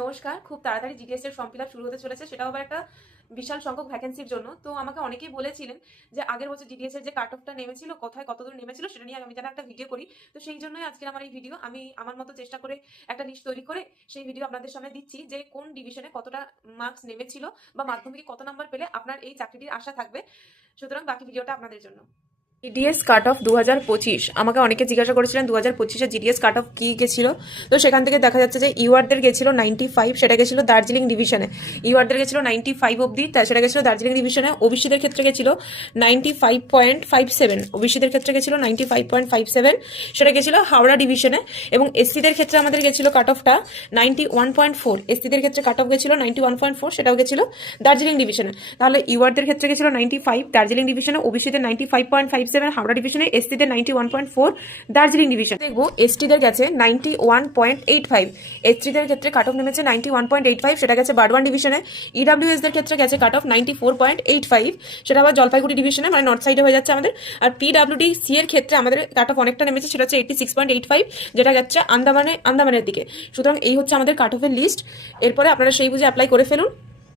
নমস্কার। খুব তাড়াতাড়ি জিডিএস এর ফর্ম ফিল আপ শুরু হতে চলেছে, সেটাও আবার একটা বিশাল সংখ্যক ভ্যাকেন্সির জন্য। তো আমাকে অনেকেই বলেছিলেন যে আগের বছর জিডিএস এর যে কাট অফটা নেমেছিল, কোথায় কতদূর নেমেছিল সেটা নিয়ে আমি যেন একটা ভিডিও করি। তো সেই জন্যই আজকের আমার এই ভিডিও। আমি আমার মতো চেষ্টা করে একটা লিস্ট তৈরি করে সেই ভিডিও আপনাদের সামনে দিচ্ছি যে কোন ডিভিশনে কতটা মার্কস নেমেছিল বা মাধ্যমিকে কত নাম্বার পেলে আপনার এই চাকরিটির আশা থাকবে। সুতরাং বাকি ভিডিওটা আপনাদের জন্য। জিডিএস কাট অফ 2025, আমাকে অনেকে জিজ্ঞাসা করেছিলেন 2025-এ জিডিএস কাট অফ কি গেছিল। তো সেখান থেকে দেখা যাচ্ছে যে ইউআরদের গেছিল 95, সেটা গেছিল দার্জিলিং ডিভিশনে। ইউআরদের গেছিল 95 অব্দি, সেটা গেছিল দার্জিলিং ডিভিশনে। ওবিসিদের ক্ষেত্রে গেছিল 95.57, ওবিসিদের ক্ষেত্রে গেছিল 95.57, সেটা গেছিল হাওড়া ডিভিশনে। এবং এসসিদের ক্ষেত্রে আমাদের গেছিল কাট অফটা 91.4, এসসিদের ক্ষেত্রে কাট অফ গেছিল 91.4, সেটাও গেছিল দার্জিলিং ডিভিশনে। তাহলে ইউআরদের ক্ষেত্রে গেছিল 95 দার্জিলিং ডিভিশনে, ওবিসিদের 95.57 হাওড়া ডিভিশনে, এসটিদের 91.4 দার্জিলিং ডিভিশন। দেখবো এসটিদের গেছে 91.85, এসটিদের ক্ষেত্রে কাট অফ নেমেছে 91.85, সেটা গেছে বারওয়ান ডিভিশনে। ইডাব্লিউএসদের ক্ষেত্রে গেছে কাট অফ 94.85, সেটা আবার জলপাইগুড়ি ডিভিশনে, মানে নর্থ সাইডে হয়ে যাচ্ছে আমাদের। আর পিডাব্লিউডি সি এর ক্ষেত্রে আমাদের কাট অফ অনেকটা নেমেছে, সেটা হচ্ছে 86.85, যেটা যাচ্ছে আন্দামানের দিকে। সুতরাং এই হচ্ছে আমাদের কাট অফের লিস্ট। এরপরে আপনারা সেই বুঝে অ্যাপ্লাই করে ফেলুন।